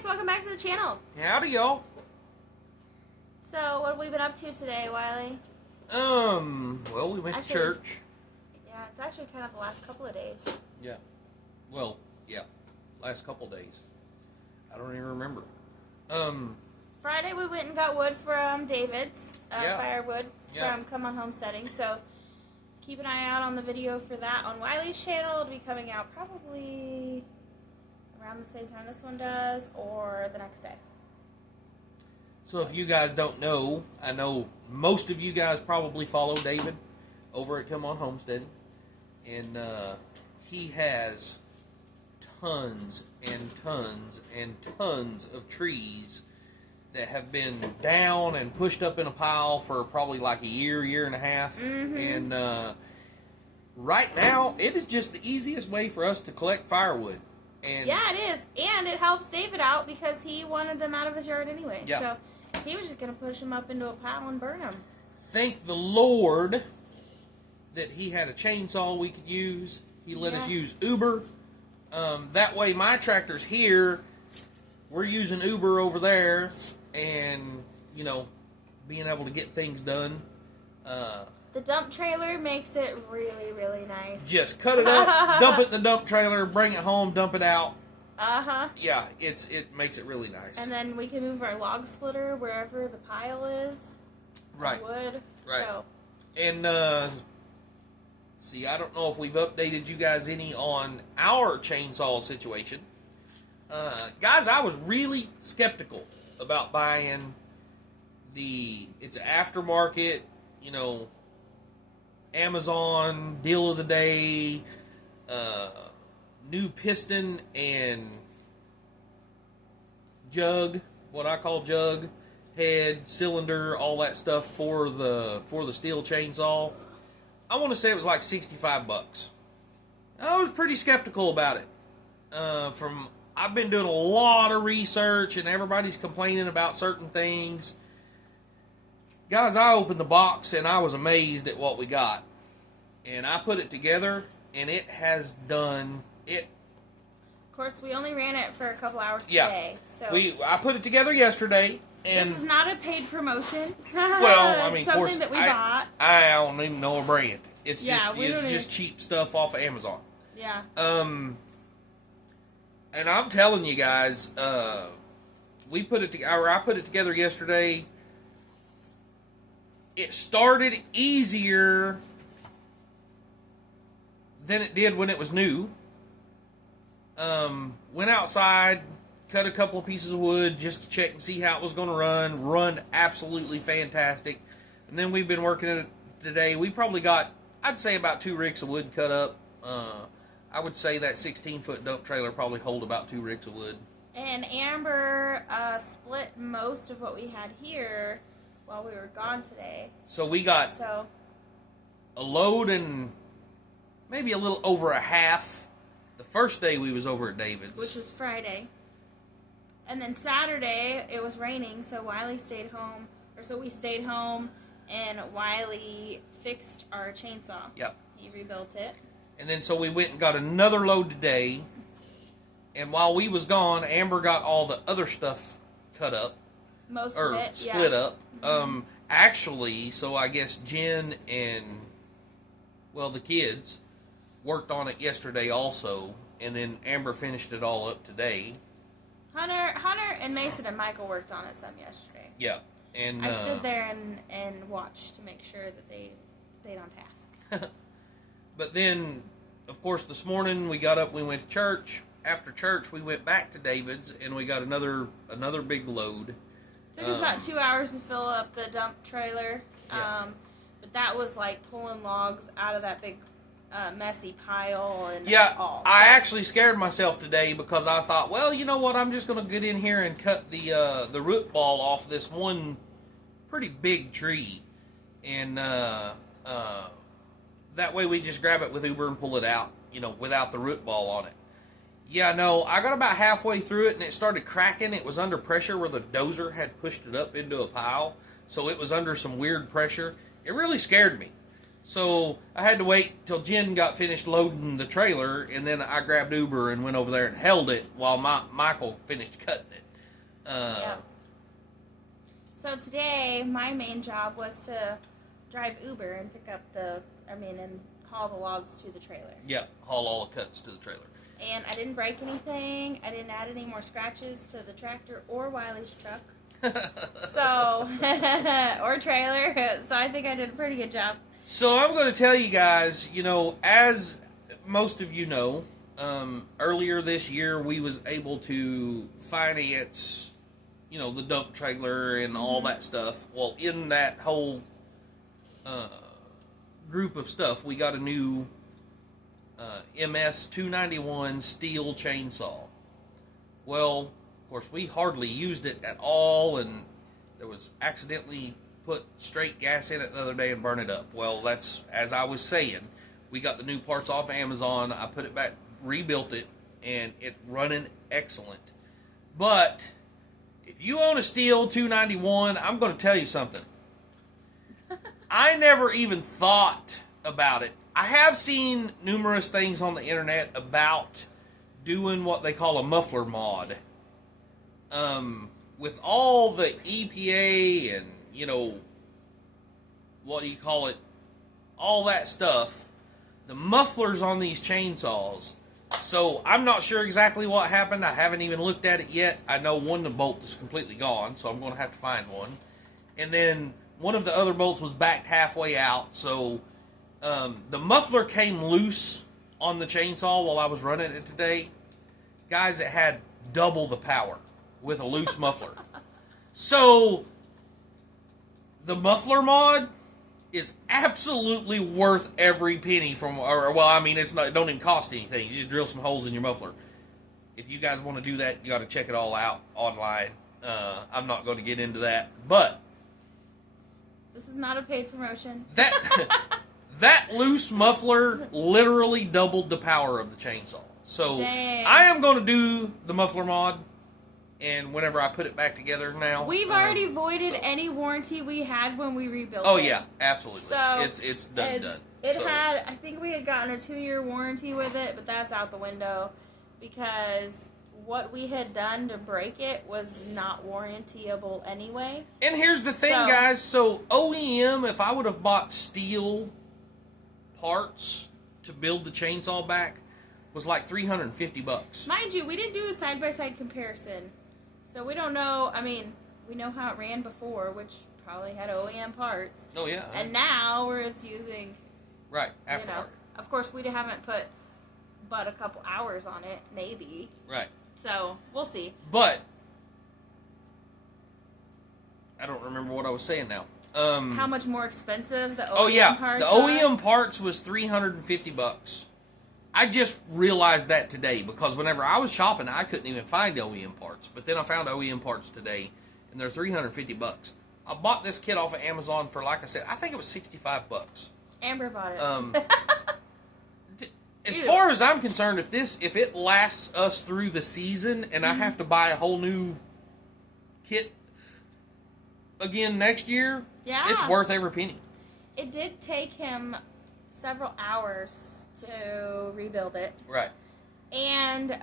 guys, welcome back to the channel. Howdy, y'all. So, what have we been up to today, Wiley? Well, we went to church. Yeah, it's actually kind of the last couple of days. Yeah. Well, yeah. Last couple of days. I don't even remember. Friday we went and got wood from David's, Yeah. Firewood, Yeah. from Come On Homesteading. So, keep an eye out on the video for that on Wiley's channel. It'll be coming out probably around the same time this one does, or the next day. So if you guys don't know, I know most of you guys probably follow David over at Come On Homestead. And he has tons and tons and tons of trees that have been down and pushed up in a pile for probably like a year and a half. Mm-hmm. And right now, it is just the easiest way for us to collect firewood. And yeah, it is. And it helps David out because he wanted them out of his yard anyway. Yeah. So he was just going to push them up into a pile and burn them. thank the Lord that he had a chainsaw we could use. He let us use Uber. That way my tractor's here. We're using Uber over there. And, you know, being able to get things done. The dump trailer makes it really, really nice. Just cut it up, dump it in the dump trailer, bring it home, dump it out. Uh-huh. Yeah, it makes it really nice. And then we can move our log splitter wherever the pile is. Right. Wood. Right. So. And, see, I don't know if we've updated you guys any on our chainsaw situation. Guys, I was really skeptical about buying it's aftermarket, you know, Amazon deal of the day, new piston and jug, what I call jug, head, cylinder, all that stuff for the stihl chainsaw. I want to say it was like $65. I was pretty skeptical about it. I've been doing a lot of research and everybody's complaining about certain things. Guys, I opened the box and I was amazed at what we got. And I put it together and it has done it. Of course, we only ran it for a couple hours Yeah. today. So I put it together yesterday. And this is not a paid promotion. well, I mean, something of course, that we bought. I don't even know a brand. It's Yeah, just cheap stuff off of Amazon. Yeah. And I'm telling you guys, I put it together yesterday. It started easier than it did when it was new. Went outside, cut a couple of pieces of wood just to check and see how it was going to run. Run absolutely fantastic. And then we've been working it today. We probably got, I'd say, about 2 ricks of wood cut up. I would say that 16-foot dump trailer probably hold about 2 ricks of wood. And Amber split most of what we had here while we were gone today. So we got a load and maybe a little over a half the first day we was over at David's. Which was Friday. And then Saturday, it was raining, so Wiley stayed home. Or so we stayed home, and Wiley fixed our chainsaw. Yep. He rebuilt it. And then so we went and got another load today. And while we was gone, Amber got all the other stuff cut up. Most or of it, split yeah. up. Actually, so I guess Jen and, well, the kids worked on it yesterday also. And then Amber finished it all up today. Hunter and Mason and Michael worked on it some yesterday. Yeah. And I stood there and watched to make sure that they stayed on task. But then, of course, this morning we got up, we went to church. After church, we went back to David's, and we got another big load. Took us about 2 hours to fill up the dump trailer. Yeah. But that was like pulling logs out of that big messy pile and all. I actually scared myself today because I thought, well, you know what, I'm just going to get in here and cut the root ball off this one pretty big tree. And that way we just grab it with Uber and pull it out, you know, without the root ball on it. Yeah, no, I got about halfway through it and it started cracking. It was under pressure where the dozer had pushed it up into a pile. So it was under some weird pressure. It really scared me. So I had to wait till Jen got finished loading the trailer, and then I grabbed Uber and went over there and held it while Michael finished cutting it. Yeah. So today, my main job was to drive Uber and pick up and haul the logs to the trailer. Yeah, haul all the cuts to the trailer. And I didn't break anything. I didn't add any more scratches to the tractor or Wiley's truck. So, or trailer. So I think I did a pretty good job. So I'm going to tell you guys, as most of you know, earlier this year we was able to finance, the dump trailer and all that stuff. Well, in that whole group of stuff, we got a new MS 291 stihl chainsaw. Well, of course, we hardly used it at all, and there was accidentally put straight gas in it the other day and burn it up. Well, that's, as I was saying, we got the new parts off Amazon. I put it back, rebuilt it, and it's running excellent. But if you own a stihl 291, I'm going to tell you something. I never even thought about it. I have seen numerous things on the internet about doing what they call a muffler mod. With all the EPA and, what do you call it, all that stuff, the mufflers on these chainsaws. So I'm not sure exactly what happened. I haven't even looked at it yet. I know one of the bolt is completely gone, so I'm going to have to find one. And then one of the other bolts was backed halfway out, so the muffler came loose on the chainsaw while I was running it today. Guys, it had double the power with a loose muffler. So the muffler mod is absolutely worth every penny it's not, it don't even cost anything. You just drill some holes in your muffler. If you guys want to do that, you got to check it all out online. I'm not going to get into that, but this is not a paid promotion. That loose muffler literally doubled the power of the chainsaw. So dang. I am going to do the muffler mod, and whenever I put it back together now, we've already voided any warranty we had when we rebuilt it. Oh yeah, absolutely. So it's done. I think we had gotten a 2-year warranty with it, but that's out the window because what we had done to break it was not warrantyable anyway. And here's the thing, guys. So OEM, if I would have bought stihl parts to build the chainsaw back, was like $350. Mind you, we didn't do a side-by-side comparison. So we don't know, we know how it ran before, which probably had OEM parts. Oh, yeah. And now where it's using... Right, aftermarket. Of course, we haven't put but a couple hours on it, maybe. Right. So, we'll see. But, I don't remember what I was saying now. How much more expensive the OEM parts the OEM parts was $350. I just realized that today because whenever I was shopping, I couldn't even find OEM parts. But then I found OEM parts today, and they're $350. I bought this kit off of Amazon for, like I said, I think it was $65. Amber bought it. As far as I'm concerned, if it lasts us through the season, and I have to buy a whole new kit again next year, it's worth every penny. It did take him several hours to rebuild it. Right. And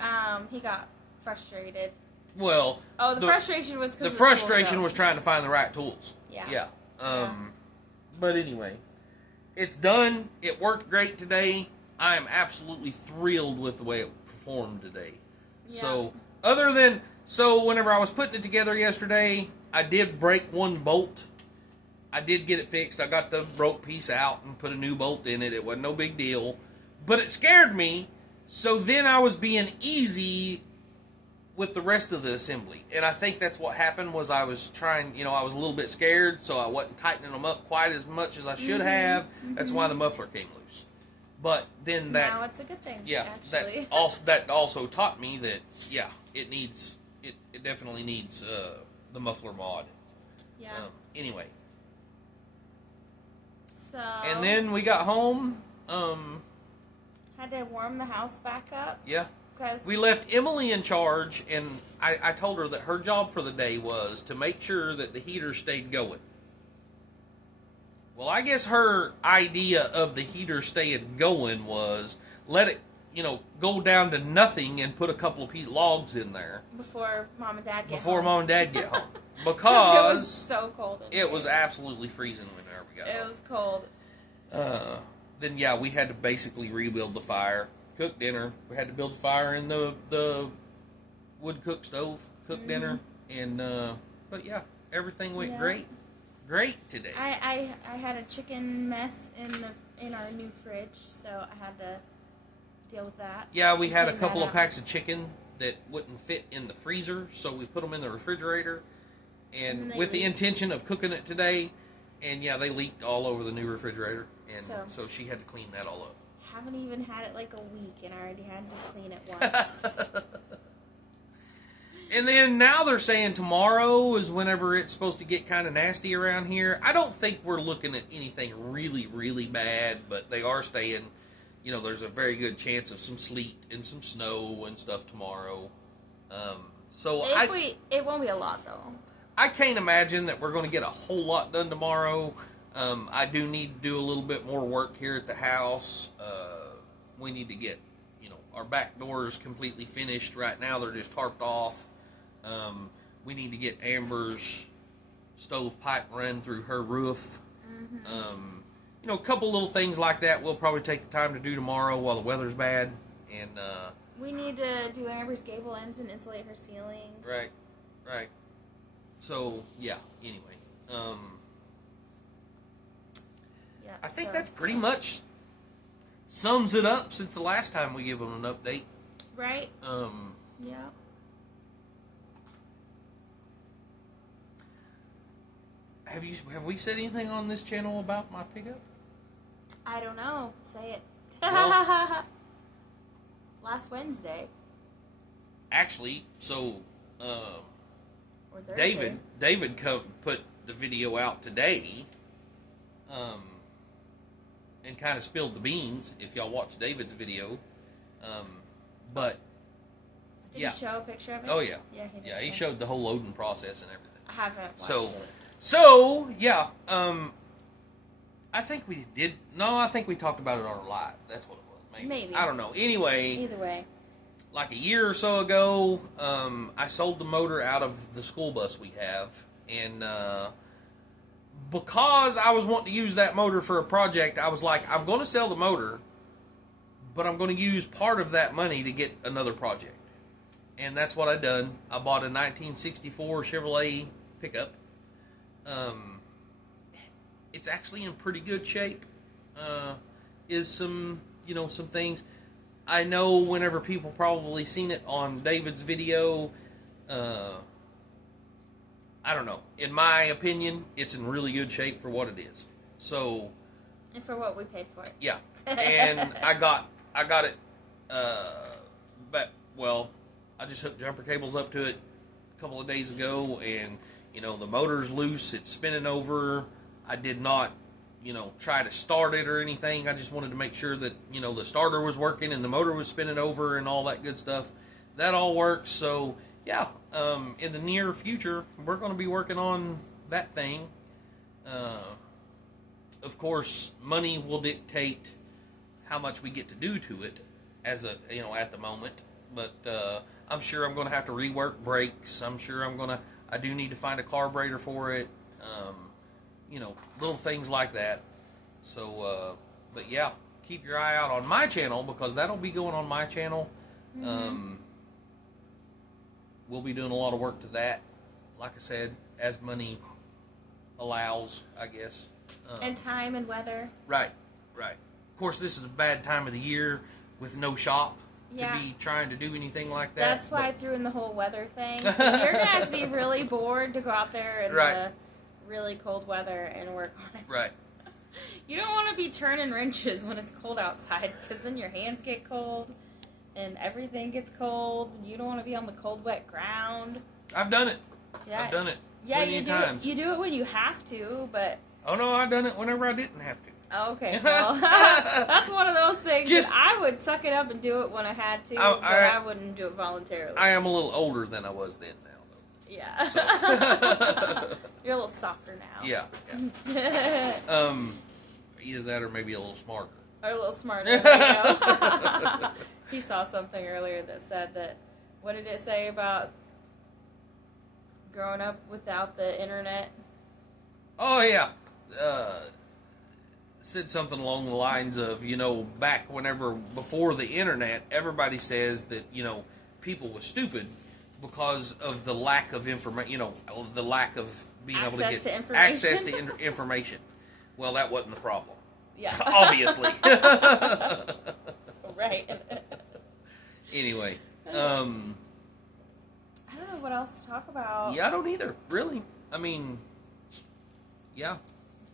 he got frustrated. Well, the frustration was because the frustration was trying to find the right tools. Yeah. But anyway, it's done. It worked great today. I am absolutely thrilled with the way it performed today. Yeah. So whenever I was putting it together yesterday, I did break one bolt. I did get it fixed. I got the broke piece out and put a new bolt in it. It wasn't no big deal. But it scared me, so then I was being easy with the rest of the assembly. And I think that's what happened was I was trying, I was a little bit scared, so I wasn't tightening them up quite as much as I should have. Mm-hmm. That's why the muffler came loose. But then now it's a good thing. Yeah, actually. that also taught me that it definitely needs the muffler mod. Yeah. Anyway. So. And then we got home. Had to warm the house back up. Yeah. We left Emily in charge, and I told her that her job for the day was to make sure that the heater stayed going. Well, I guess her idea of the heater staying going was let it, go down to nothing and put a couple of logs in there before Mom and Dad get before home. Mom and Dad get home. Because it was so cold. It was absolutely freezing whenever we got home. It was cold. Then yeah, we had to basically rebuild the fire, cook dinner. We had to build the fire in the wood cook stove, cook dinner, and but yeah, everything went great today. I had a chicken mess in our new fridge, so I had to deal with that. Yeah, we had a couple of packs of chicken that wouldn't fit in the freezer, so we put them in the refrigerator, and with the intention of cooking it today. And yeah, they leaked all over the new refrigerator, and so she had to clean that all up. Haven't even had it like a week, and I already had to clean it once. And then now they're saying tomorrow is whenever it's supposed to get kind of nasty around here. I don't think we're looking at anything really, really bad, but they are saying, there's a very good chance of some sleet and some snow and stuff tomorrow. It won't be a lot though. I can't imagine that we're going to get a whole lot done tomorrow. I do need to do a little bit more work here at the house. We need to get, our back doors completely finished. Right now they're just tarped off. We need to get Amber's stovepipe run through her roof. A couple little things like that we'll probably take the time to do tomorrow while the weather's bad. And we need to do Amber's gable ends and insulate her ceiling. Right. So, yeah, anyway. I think that's pretty much sums it up since the last time we gave them an update. Right? Yeah. Have we said anything on this channel about my pickup? I don't know. Say it. Well, last Wednesday. Actually, so Or Thursday. David put the video out today, and kind of spilled the beans. If y'all watch David's video, but Did he show a picture of it? Oh yeah, yeah, he did. He showed the whole loading process and everything. I haven't watched it. So yeah, I think we did. No, I think we talked about it on our live. That's what it was. Maybe. I don't know. Anyway. Either way. Like a year or so ago, I sold the motor out of the school bus we have, and because I was wanting to use that motor for a project, I was like, I'm going to sell the motor, but I'm going to use part of that money to get another project. And that's what I done. I bought a 1964 Chevrolet pickup. It's actually in pretty good shape. Is some things. I know whenever people probably seen it on David's video, I don't know. In my opinion, it's in really good shape for what it is. So, and for what we paid for it. Yeah, and I got it. I just hooked jumper cables up to it a couple of days ago, and the motor's loose. It's spinning over. I did not, try to start it or anything. I just wanted to make sure that, the starter was working and the motor was spinning over and all that good stuff. That all works. So, yeah, in the near future, we're going to be working on that thing. Of course, money will dictate how much we get to do to it at the moment. But I'm sure I'm going to have to rework brakes. I'm sure I do need to find a carburetor for it. Little things like that. So, but yeah, keep your eye out on my channel because that'll be going on my channel. We'll be doing a lot of work to that. Like I said, as money allows, I guess. And time and weather. Right. Of course, this is a bad time of the year with no shop to be trying to do anything like that. That's why I threw in the whole weather thing. You're going to have to be really bored to go out there in the really cold weather and work on it. Right. You don't want to be turning wrenches when it's cold outside because then your hands get cold and everything gets cold. You don't want to be on the cold, wet ground. I've done it. Yeah. I've done it. Yeah, you do it when you have to, but... Oh, no, I've done it whenever I didn't have to. Okay, well, that's one of those things that I would suck it up and do it when I had to, but I wouldn't do it voluntarily. I am a little older than I was then now, though. Yeah. So. You're a little softer now. Yeah. Either that or maybe a little smarter. Or a little smarter. There you go. He saw something earlier that said that, what did it say about growing up without the internet? Oh, yeah. Said something along the lines of, back before the internet, everybody says that, people were stupid because of the lack of information, the lack of being able to get access to information. Well, that wasn't the problem. Yeah. Obviously. Right. Anyway. I don't know what else to talk about. Yeah, I don't either, really. I mean, yeah.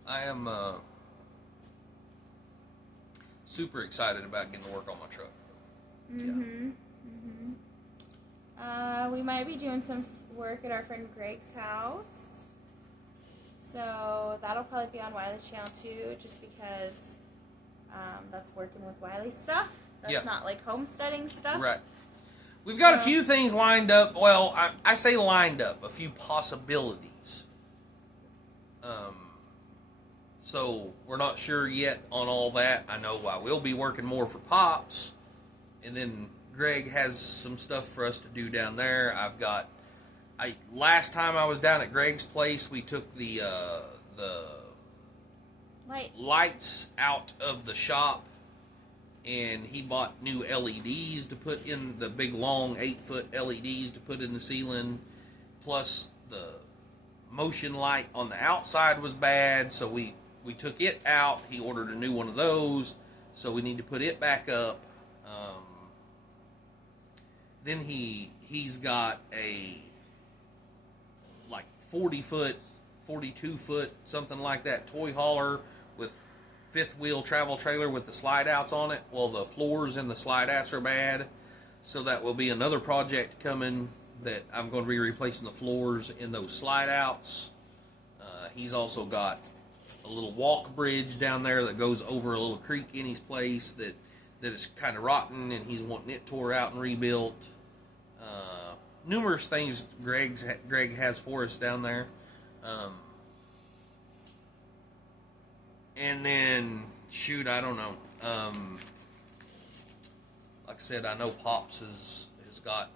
I am super excited about getting to work on my truck. Mm-hmm. Yeah. We might be doing some work at our friend Greg's house. So that'll probably be on Wiley's channel too, just because that's working with Wiley stuff. That's not like homesteading stuff. Right. We've got a few things lined up. Well, I say lined up. A few possibilities. So we're not sure yet on all that. I know I will be working more for Pops. And then Greg has some stuff for us to do down there. Last time I was down at Greg's place, we took the lights out of the shop, and he bought new LEDs to put in, the big long 8-foot LEDs to put in the ceiling, plus the motion light on the outside was bad, so we took it out. He ordered a new one of those, so we need to put it back up. Then he's got a 40-foot, 42-foot, something like that, toy hauler with fifth wheel travel trailer with the slide outs on it. Well, the floors and the slide outs are bad, so that will be another project coming that I'm going to be replacing the floors in those slide outs. He's also got a little walk bridge down there that goes over a little creek in his place that is kind of rotten, and he's wanting it tore out and rebuilt. Numerous things Greg has for us down there. And then, I don't know. Like I said, I know Pops has got,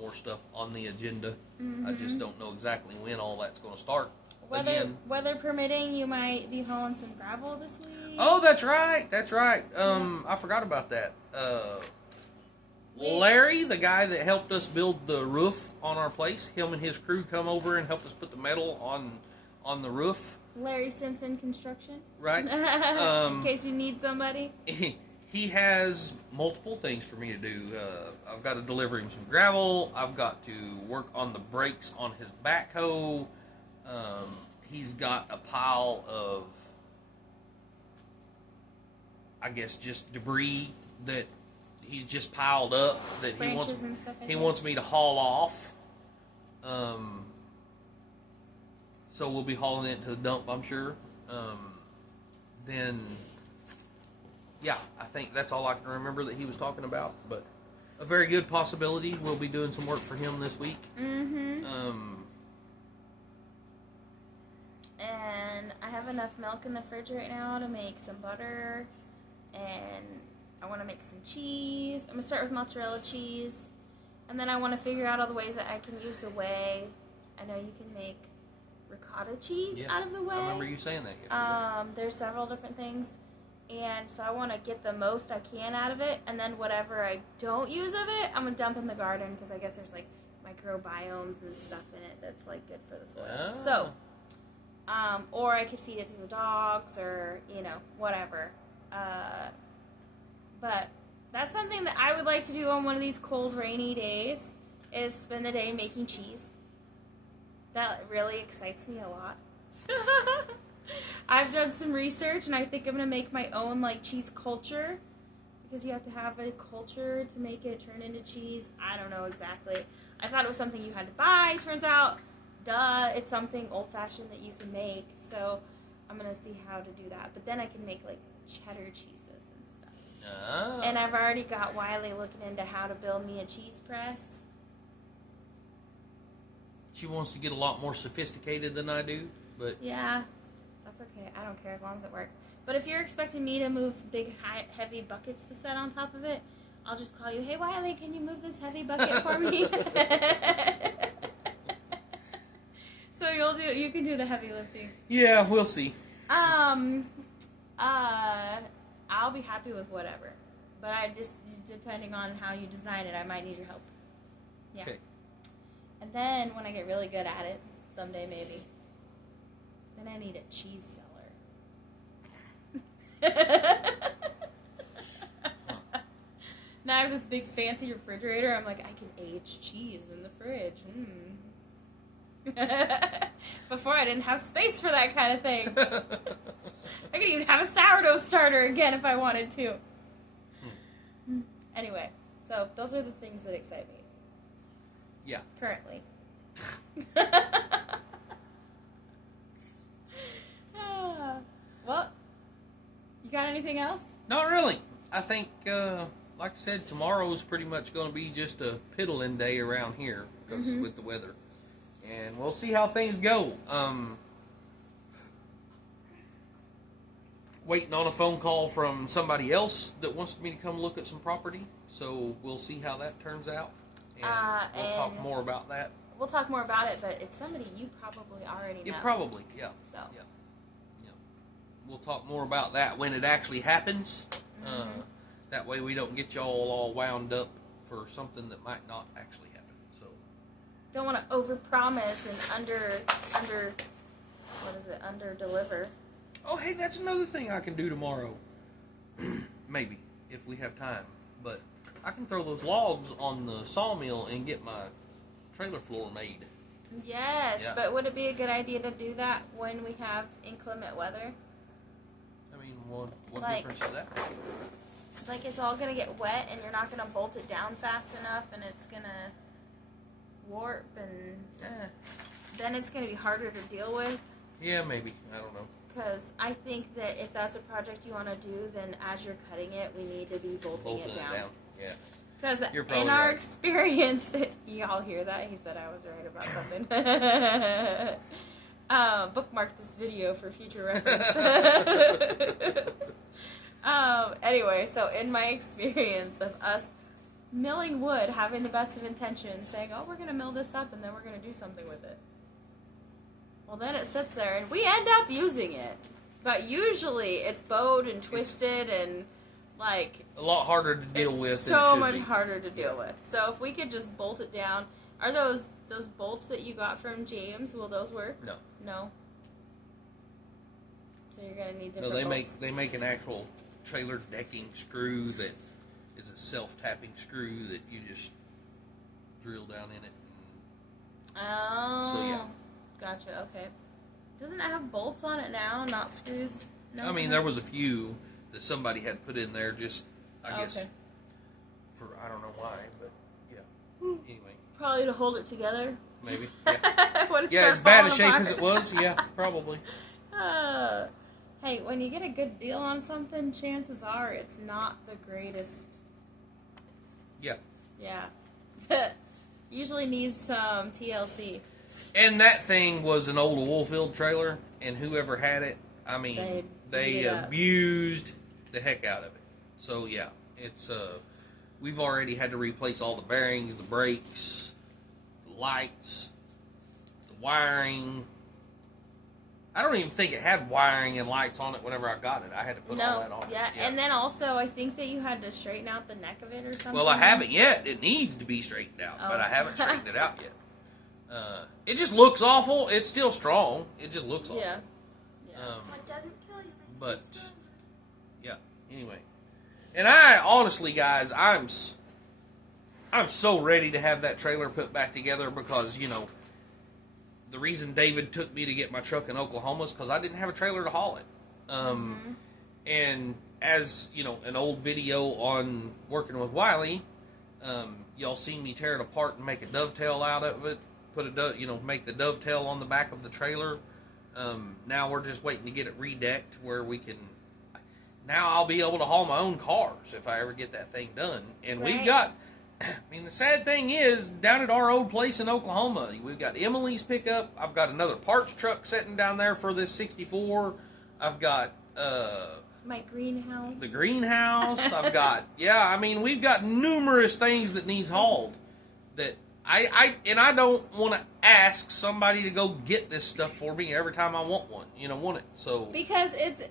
more stuff on the agenda. Mm-hmm. I just don't know exactly when all that's going to start. Weather permitting, you might be hauling some gravel this week. Oh, that's right. I forgot about that. Larry, the guy that helped us build the roof on our place, him and his crew come over and helped us put the metal on the roof. Larry Simpson Construction. Right. In case you need somebody. He has multiple things for me to do. I've got to deliver him some gravel. I've got to work on the brakes on his backhoe. He's got a pile of, I guess, just debris that he's just piled up that he wants me to haul off. So we'll be hauling it to the dump, I'm sure. Then, yeah, I think that's all I can remember that he was talking about. But a very good possibility. We'll be doing some work for him this week. Mm-hmm. And I have enough milk in the fridge right now to make some butter, and I want to make some cheese. I'm going to start with mozzarella cheese, and then I want to figure out all the ways that I can use the whey. I know you can make ricotta cheese out of the whey. I remember you saying that yesterday. There's several different things, and so I want to get the most I can out of it, and then whatever I don't use of it, I'm going to dump in the garden, because I guess there's like microbiomes and stuff in it that's like good for the soil. Oh. So, or I could feed it to the dogs, or, whatever. But that's something that I would like to do on one of these cold, rainy days, is spend the day making cheese. That really excites me a lot. I've done some research, and I think I'm going to make my own, cheese culture, because you have to have a culture to make it turn into cheese. I don't know exactly. I thought it was something you had to buy. Turns out, it's something old-fashioned that you can make, so I'm going to see how to do that. But then I can make, cheddar cheeses and stuff. Oh. And I've already got Wiley looking into how to build me a cheese press. She wants to get a lot more sophisticated than I do, but... Yeah, that's okay. I don't care as long as it works. But if you're expecting me to move big, heavy buckets to set on top of it, I'll just call you, hey, Wiley, can you move this heavy bucket for me? So you can do the heavy lifting. Yeah, we'll see. I'll be happy with whatever. But depending on how you design it, I might need your help. Yeah. Okay. And then when I get really good at it, someday maybe, then I need a cheese seller. Now I have this big fancy refrigerator. I'm like, I can age cheese in the fridge. Before I didn't have space for that kind of thing. I could even have a sourdough starter again if I wanted to. Anyway, so those are the things that excite me. Yeah. Currently. Well, you got anything else? Not really. I think, like I said, tomorrow's pretty much going to be just a piddling day around here because with the weather. And we'll see how things go. Waiting on a phone call from somebody else that wants me to come look at some property. So we'll see how that turns out. And we'll talk more about that. We'll talk more about it, but it's somebody you probably already know. Yeah, probably, yeah. So. Yeah. We'll talk more about that when it actually happens. That way we don't get y'all all wound up for something that might not actually happen. So don't want to overpromise and under deliver. Oh, hey, that's another thing I can do tomorrow. Maybe if we have time, but I can throw those logs on the sawmill and get my trailer floor made. Yes, yeah. But would it be a good idea to do that when we have inclement weather? I mean, what difference is that? Like, it's all going to get wet, and you're not going to bolt it down fast enough, and it's going to warp, and then it's going to be harder to deal with. Yeah, maybe. I don't know. Because I think that if that's a project you want to do, then as you're cutting it, we need to be bolting it down. Yeah. Because in our experience, y'all hear that? He said I was right about something. Bookmark this video for future reference. Anyway, so in my experience of us milling wood, having the best of intentions, saying, oh, we're going to mill this up and then we're going to do something with it. Well, then it sits there and we end up using it. But usually it's bowed and twisted and like... a lot harder to deal with. So much harder to deal with. So if we could just bolt it down. Are those bolts that you got from James, will those work? No. No? So you're going to need different bolts. They make an actual trailer decking screw that is a self-tapping screw that you just drill down in it. Oh. So, yeah. Gotcha, okay. Doesn't it have bolts on it now, not screws? No, I mean, there was a few that somebody had put in there just, I guess, for, I don't know why, but, yeah. Anyway. Probably to hold it together. Maybe, yeah. Yeah, as bad a shape as it was, yeah, probably. Hey, when you get a good deal on something, chances are it's not the greatest. Yeah. Yeah. Usually needs some TLC. And that thing was an old oilfield trailer, and whoever had it, I mean, they abused the heck out of it. So, yeah, it's, we've already had to replace all the bearings, the brakes, the lights, the wiring. I don't even think it had wiring and lights on it whenever I got it. I had to put all that on. Yeah, and then also I think that you had to straighten out the neck of it or something. Well, I haven't yet. It needs to be straightened out, but I haven't straightened it out yet. It just looks awful. It's still strong. It just looks awful. Yeah. What doesn't kill you makes But, you stronger. yeah, anyway. And I, honestly, guys, I'm so ready to have that trailer put back together because, you know, the reason David took me to get my truck in Oklahoma is because I didn't have a trailer to haul it. And as, you know, an old video on working with Wiley, y'all seen me tear it apart and make a dovetail out of it, make the dovetail on the back of the trailer. Now we're just waiting to get it redecked where we can, now I'll be able to haul my own cars if I ever get that thing done. And we've got, I mean, the sad thing is, down at our old place in Oklahoma, we've got Emily's pickup. I've got another parts truck sitting down there for this 64. I've got My greenhouse. The greenhouse. I've got, I mean, we've got numerous things that needs hauled. That I don't want to ask somebody to go get this stuff for me every time I want one. Want it. So because it's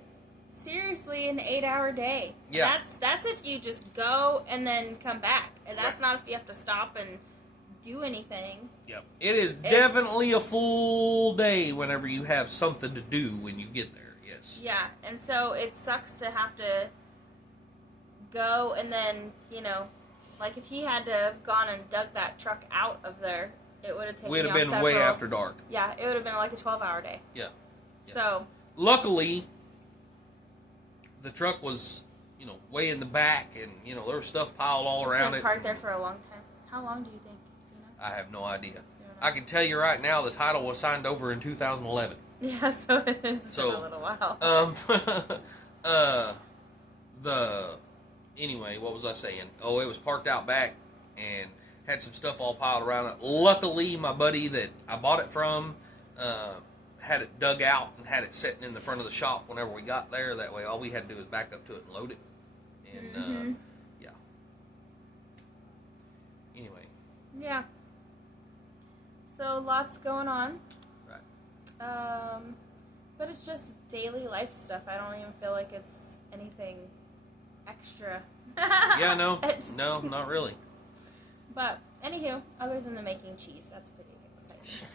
seriously an 8-hour day. Yeah. That's if you just go and then come back, and that's not if you have to stop and do anything. Yep. It is definitely a full day whenever you have something to do when you get there. Yes. Yeah, and so it sucks to have to go and then, like if he had to have gone and dug that truck out of there, it would have taken We'd have been way after dark. Yeah, it would have been like a 12-hour day. Yeah. So. Luckily, the truck was, way in the back, and, there was stuff piled all around it. It's been parked there for a long time. How long do you think? I have no idea. I can tell you right now, the title was signed over in 2011. Yeah, so it's been a little while. Anyway, what was I saying? Oh, it was parked out back and had some stuff all piled around it. Luckily, my buddy that I bought it from had it dug out and had it sitting in the front of the shop whenever we got there. That way, all we had to do was back up to it and load it. And, yeah. Anyway. Yeah. So, lots going on. Right. But it's just daily life stuff. I don't even feel like it's anything extra. Yeah, no, not really. But, anywho, other than the making cheese, that's pretty exciting.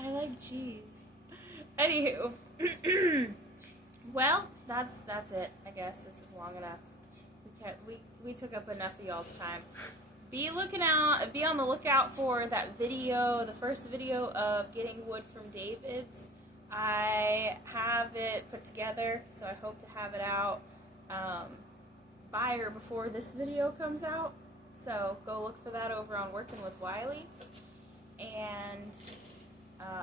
I like cheese. Anywho, well, that's it. I guess this is long enough. We took up enough of y'all's time. Be on the lookout for that video, the first video of getting wood from David's. I have it put together, so I hope to have it out by or before this video comes out. So go look for that over on Working with Wiley. And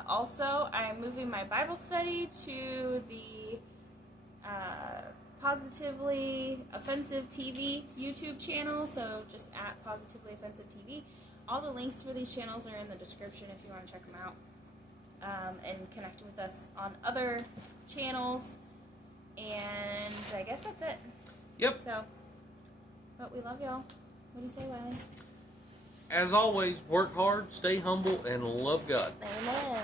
also, I'm moving my Bible study to the Positively Offensive TV YouTube channel, so just at Positively Offensive TV. All the links for these channels are in the description if you want to check them out, and connect with us on other channels. And I guess that's it. Yep. So, but we love y'all. What do you say, Wiley? As always, work hard, stay humble, and love God. Amen.